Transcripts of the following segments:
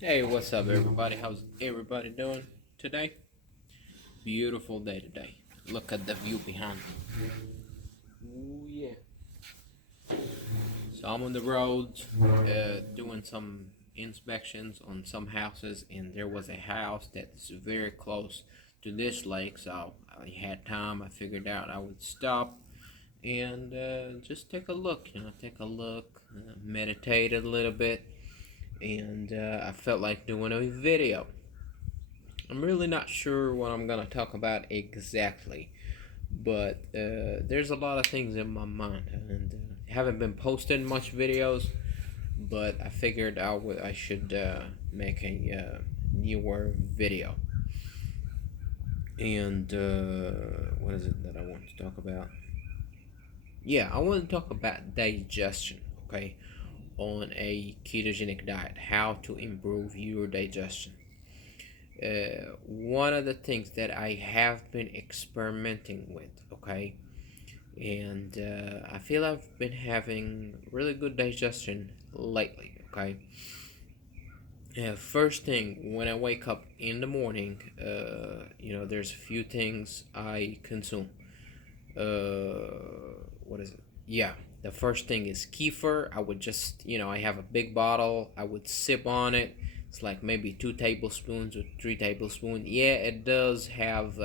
Hey, what's up, everybody? How's everybody doing today? Beautiful day today. Look at the view behind me. Ooh, yeah. So I'm on the road doing some inspections on some houses, and there was a house that's very close to this lake. So I had time. I figured out I would stop and just take a look. Take a look, meditate a little bit, and I felt like doing a video. I'm really not sure what I'm gonna talk about exactly, but there's a lot of things in my mind, and haven't been posting much videos. But I figured I should make a newer video. And what is it that I want to talk about? Yeah, I want to talk about digestion. Okay, on a ketogenic diet, how to improve your digestion. One of the things that I have been experimenting with, okay, and I feel I've been having really good digestion lately, okay. First thing when I wake up in the morning, there's a few things I consume. What is it? Yeah, the first thing is kefir. I would just, I have a big bottle. I would sip on it. It's like maybe 2 tablespoons or 3 tablespoons. Yeah, it does have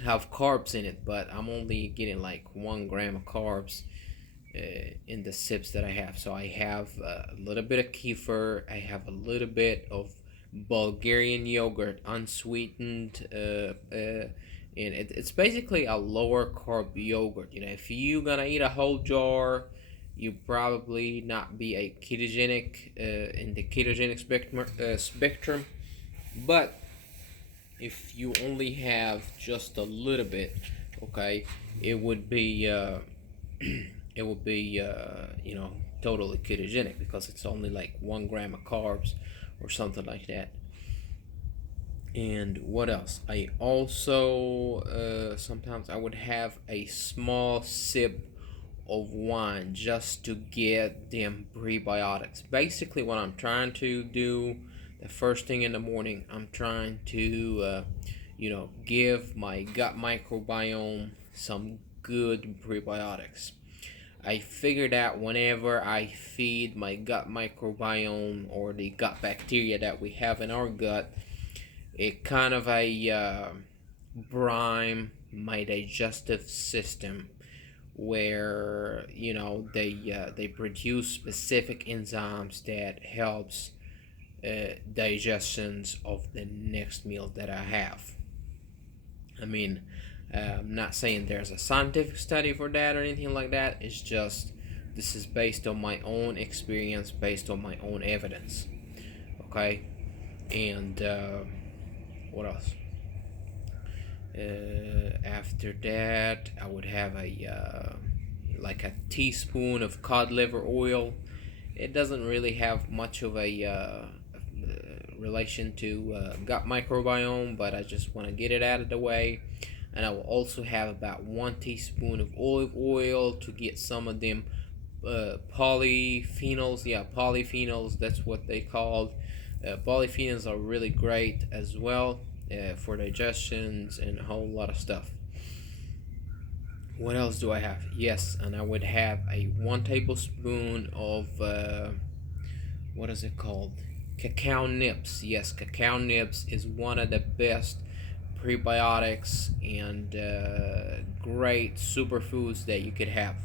carbs in it, but I'm only getting like 1 gram of carbs in the sips that I have. So I have a little bit of kefir. I have a little bit of Bulgarian yogurt, unsweetened, and it's basically a lower carb yogurt. If you're gonna eat a whole jar, you probably not be a ketogenic in the ketogenic spectrum. But if you only have just a little bit, okay, it would be it would be totally ketogenic because it's only like 1 gram of carbs or something like that. And what else? I also sometimes I would have a small sip of wine just to get them prebiotics. Basically, what I'm trying to do the first thing in the morning, I'm trying to give my gut microbiome some good prebiotics. I figured out whenever I feed my gut microbiome or the gut bacteria that we have in our gut, it kind of brine my digestive system where they produce specific enzymes that helps digestions of the next meal that I have. I mean, I'm not saying there's a scientific study for that or anything like that. It's just this is based on my own experience, based on my own evidence. Okay, and what else? After that, I would have like a teaspoon of cod liver oil. It doesn't really have much of a relation to gut microbiome, but I just want to get it out of the way. And I will also have about 1 teaspoon of olive oil to get some of them polyphenols. Yeah, polyphenols, that's what they called. Polyphenols are really great as well for digestions and a whole lot of stuff. What else do I have? Yes, and I would have a 1 tablespoon of what is it called? Cacao nibs. Yes, cacao nibs is one of the best prebiotics and great superfoods that you could have.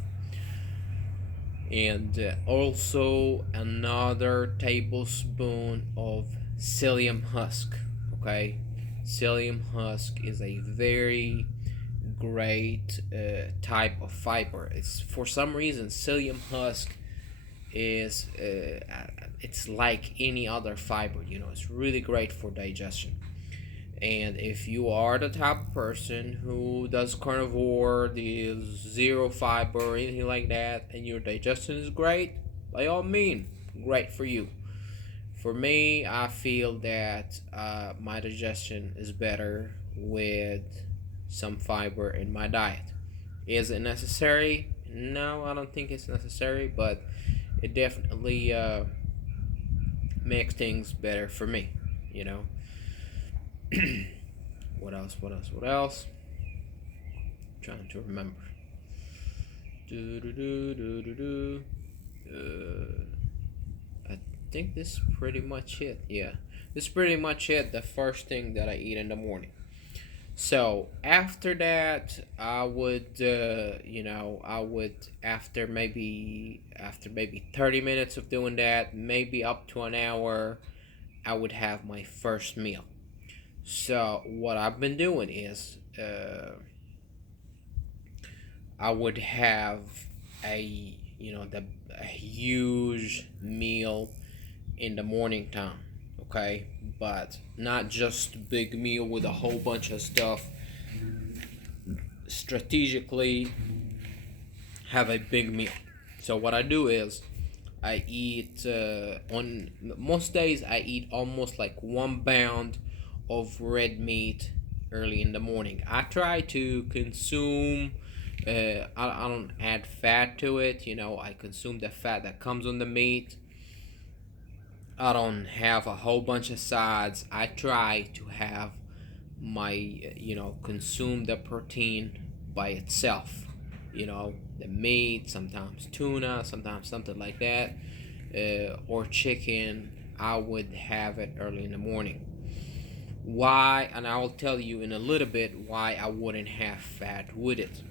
And also another tablespoon of psyllium husk. Okay, psyllium husk is a very great type of fiber. It's for some reason psyllium husk is it's like any other fiber. It's really great for digestion. And if you are the type of person who does carnivore, the zero fiber or anything like that, and your digestion is great, by all means, great for you. For me, I feel that my digestion is better with some fiber in my diet. Is it necessary? No, I don't think it's necessary, but it definitely makes things better for me, you know. What else? What else? What else? Trying to remember. Do do do do do do. I think this is pretty much it. Yeah, this is pretty much it. The first thing that I eat in the morning. So after that, I would, I would after maybe 30 minutes of doing that, maybe up to an hour, I would have my first meal. So what I've been doing is, I would have a huge meal in the morning time, okay, but not just big meal with a whole bunch of stuff. Strategically have a big meal. So what I do is I eat on most days I eat almost like 1 pound of red meat early in the morning. I try to consume. I don't add fat to it. I consume the fat that comes on the meat. I don't have a whole bunch of sides. I try to have my, consume the protein by itself. The meat, sometimes tuna, sometimes something like that, or chicken. I would have it early in the morning. Why? And I will tell you in a little bit why I wouldn't have fat with it.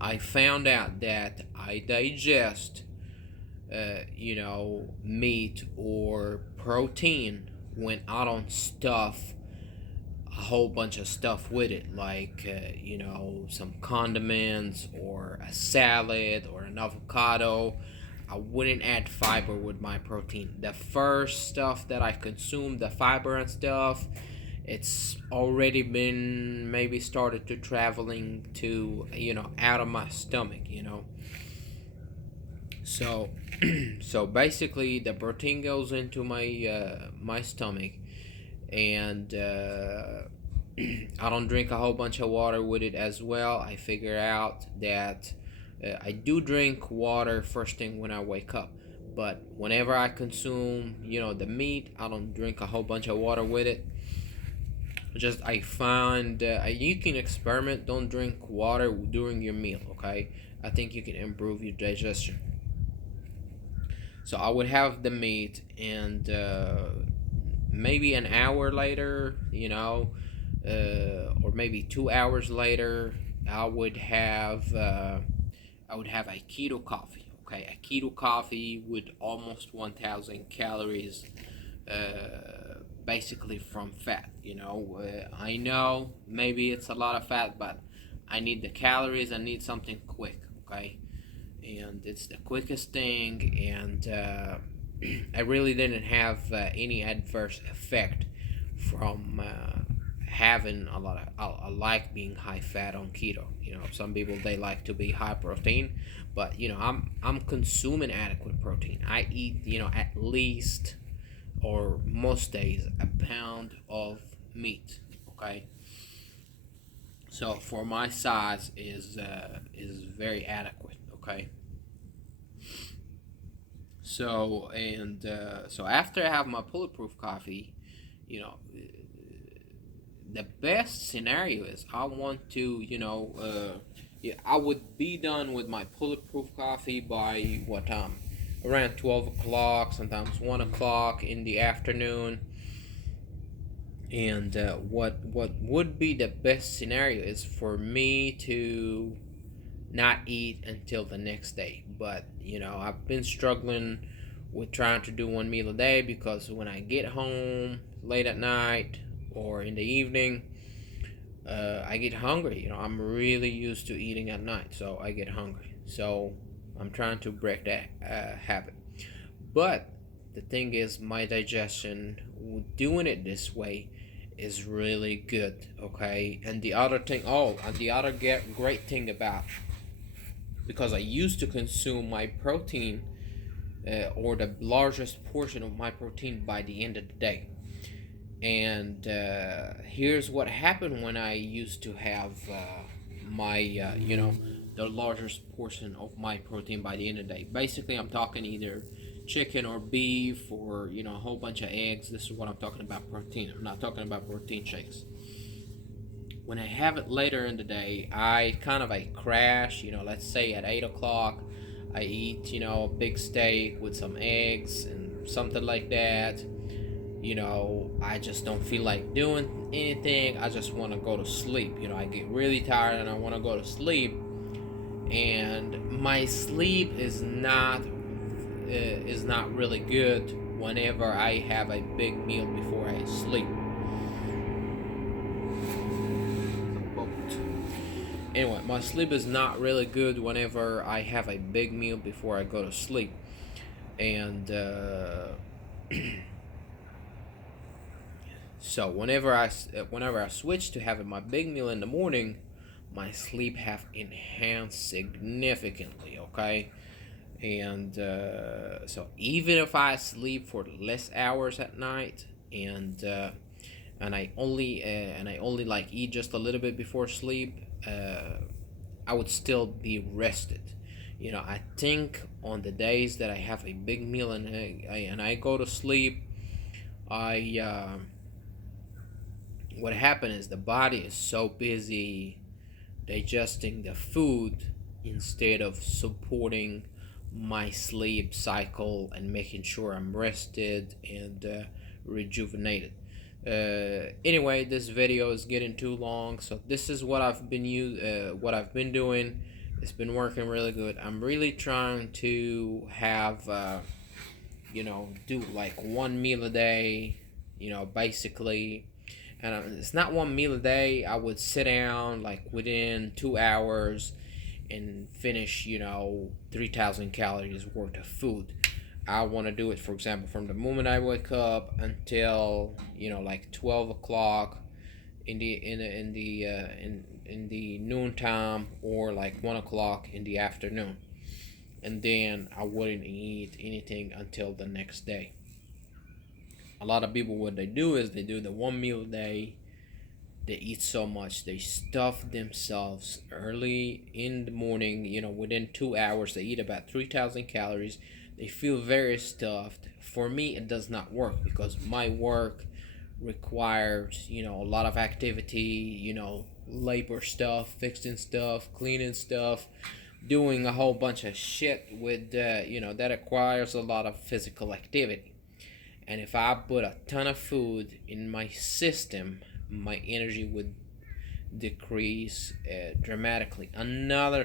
I found out that I digest, meat or protein when I don't stuff a whole bunch of stuff with it, like, some condiments or a salad or an avocado. I wouldn't add fiber with my protein. The first stuff that I consume, the fiber and stuff, it's already been maybe started to traveling to, out of my stomach. So so basically the protein goes into my stomach, and I don't drink a whole bunch of water with it as well. I figure out that I do drink water first thing when I wake up, but whenever I consume, the meat, I don't drink a whole bunch of water with it. Just I find you can experiment. Don't drink water during your meal. Okay, I think you can improve your digestion. So I would have the meat, and maybe an hour later, or maybe 2 hours later, I would have a keto coffee. Okay, a keto coffee with almost 1,000 calories, basically from fat. I know maybe it's a lot of fat, but I need the calories. I need something quick. Okay, and it's the quickest thing, and I really didn't have any adverse effect from having a lot of. I like being high fat on keto. Some people they like to be high protein, but I'm consuming adequate protein. I eat at least, or most days, a pound of meat. Okay, so for my size is very adequate. Okay. So after I have my bulletproof coffee, you know, the best scenario is I want to, yeah, I would be done with my bulletproof coffee by what time? Around 12 o'clock, sometimes 1 o'clock in the afternoon. And what would be the best scenario is for me to not eat until the next day. But I've been struggling with trying to do one meal a day because when I get home late at night or in the evening, I get hungry. I'm really used to eating at night, so I get hungry. So I'm trying to break that habit. But the thing is, my digestion, doing it this way, is really good. Okay, and the other thing, and the other great thing about, because I used to consume my protein, or the largest portion of my protein by the end of the day. And here's what happened when I used to have my, the largest portion of my protein by the end of the day. Basically, I'm talking either chicken or beef or a whole bunch of eggs. This is what I'm talking about, protein. I'm not talking about protein shakes. When I have it later in the day, I crash. Let's say at 8 o'clock, I eat a big steak with some eggs and something like that. I just don't feel like doing anything. I just want to go to sleep. I get really tired and I want to go to sleep. And my sleep is not really good whenever I have a big meal before I sleep. Anyway, my sleep is not really good whenever I have a big meal before I go to sleep. And so whenever I switch to having my big meal in the morning, my sleep have enhanced significantly. Okay, and so even if I sleep for less hours at night, and I only like eat just a little bit before sleep, I would still be rested. I think on the days that I have a big meal and I go to sleep, I what happened is the body is so busy digesting the food instead of supporting my sleep cycle and making sure I'm rested and rejuvenated. Anyway, this video is getting too long, so this is what what I've been doing. It's been working really good. I'm really trying to have do like one meal a day, basically. And it's not one meal a day. I would sit down like within 2 hours and finish 3,000 calories worth of food. I want to do it, for example, from the moment I wake up until like 12 o'clock in the noon time, or like 1 o'clock in the afternoon, and then I wouldn't eat anything until the next day. A lot of people, what they do is they do the one meal a day. They eat so much, they stuff themselves early in the morning. Within 2 hours they eat about 3,000 calories. They feel very stuffed. For me, it does not work because my work requires a lot of activity, labor stuff, fixing stuff, cleaning stuff, doing a whole bunch of shit with that requires a lot of physical activity. And if I put a ton of food in my system, my energy would decrease dramatically. Another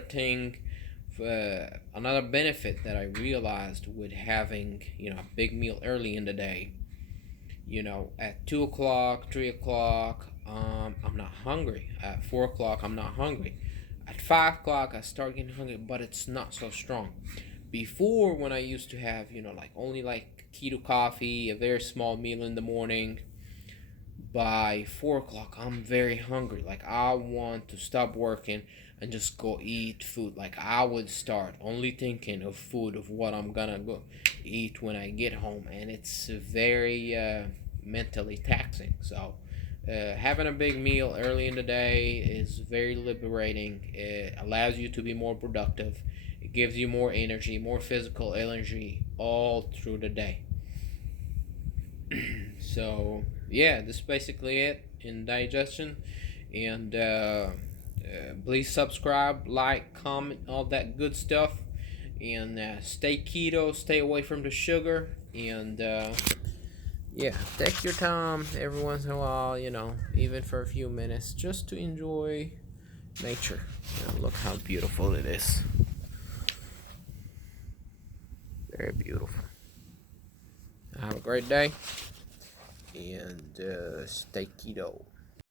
benefit that I realized with having a big meal early in the day, at 2 o'clock, 3 o'clock, I'm not hungry. At 4 o'clock, I'm not hungry. At 5 o'clock, I start getting hungry, but it's not so strong. Before, when I used to have like only like keto coffee, a very small meal in the morning, by 4 o'clock I'm very hungry. Like, I want to stop working and just go eat food. Like, I would start only thinking of food, of what I'm gonna go eat when I get home, and it's very mentally taxing. So having a big meal early in the day is very liberating. It allows you to be more productive. It gives you more energy, more physical energy all through the day. So yeah, this is basically it in digestion. And please subscribe, like, comment, all that good stuff. And stay keto, stay away from the sugar. And yeah, take your time every once in a while, even for a few minutes, just to enjoy nature. Look how beautiful it is. Very beautiful. Have a great day, and stay keto.